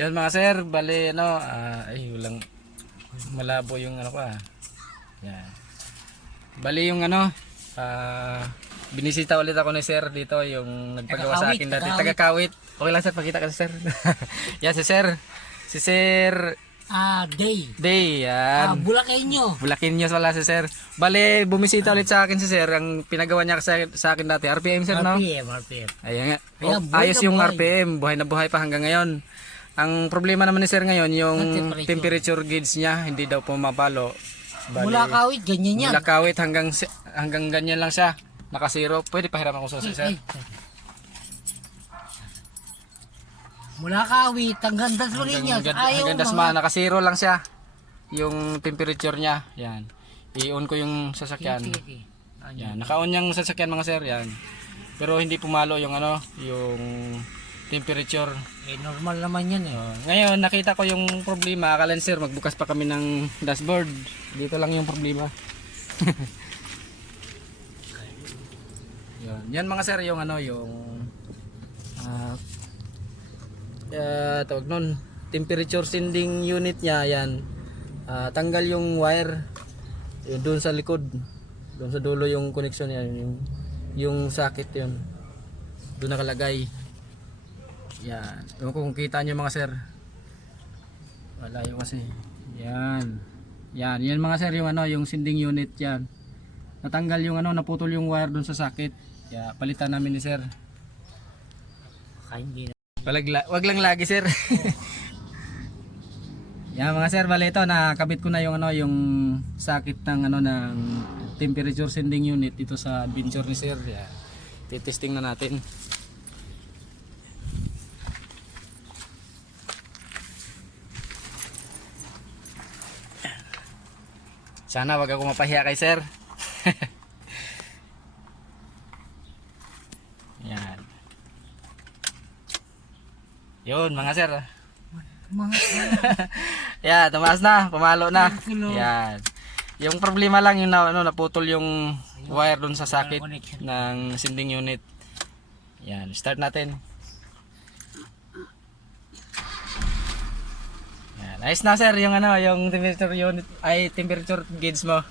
Yan mga sir, bali ano, ay walang malabo yung ano ko Yan. Bali yung ano, binisita ulit ako ni sir dito, yung nagpagawa sa akin dati, taga-Kawit. Okay lang sir, pakita ka sa sir. Yan si sir. Si sir Day, yan. Bulakenyo wala si sir. Bale, bumisita ulit sa akin si sir. Ang pinagawa niya sa akin dati, RPM sir, no? RPM. Ayan nga. Ayos yung RPM, buhay na buhay pa hanggang ngayon. Ang problema naman ni sir ngayon, yung temperature gauge niya, hindi daw pumapalo. Mula Kawit, ganyan yan. Mula Kawit hanggang ganyan lang siya. Naka-zero. Pwede pahiram ako sa sir. Mula Kawit, hanggang Dasmariñas. Hanggang Dasma, naka-zero lang siya. Yung temperature niya. Yan. I-on ko yung sasakyan. Yan. Naka-on yung sasakyan mga sir. Yan. Pero hindi pumalo yung ano, yung temperature. Normal naman yan Ngayon, nakita ko yung problema. Akala ni sir, magbukas pa kami ng dashboard. Dito lang yung problema. Yan mga sir, yung ano, yung tawag nun, temperature sending unit niya. Yan. Tanggal yung wire yun doon sa likod. Doon sa dulo yung connection niya, yung socket yun. Doon nakalagay. Yan. Ewan ko kung kita nyo mga sir. Malayo kasi. Yan. Yan mga sir, yung ano, yung sending unit yan. Natanggal yung ano, naputol yung wire doon sa socket. Kaya palitan namin ni sir. Wag lang lagi sir. Yan mga sir, bali ito nakabit ko na yung ano, yung socket ng ano, ng temperature sending unit dito sa adventure ni sir. Yan. Titesting na natin. Sana wag ako mapahiya kay sir. Yan. Yun mga sir. Yan, tumaas na, pumalo na. Yan. Yung problema lang yung ano, naputol yung wire dun sa socket ng sending unit. Yan, start natin. Ayos na sir, yung ano, yung temperature unit ay temperature gauge mo.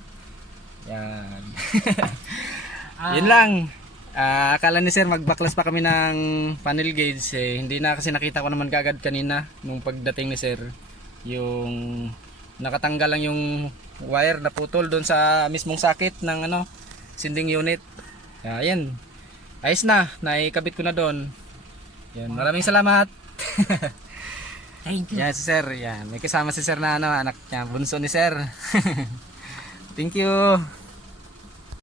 Yan. Yun lang. Akala ni sir magbaklas pa kami ng panel gauge hindi na kasi nakita ko naman kagad kanina nung pagdating ni sir. Yung nakatanggal lang yung wire na putol doon sa mismong socket ng ano, sending unit. Ayan. Ayos na, naikabit ko na doon. Yan, maraming salamat. Thank you. Yan si sir, yan. May kasama si sir na ano, anak niya, bunso ni sir. Thank you.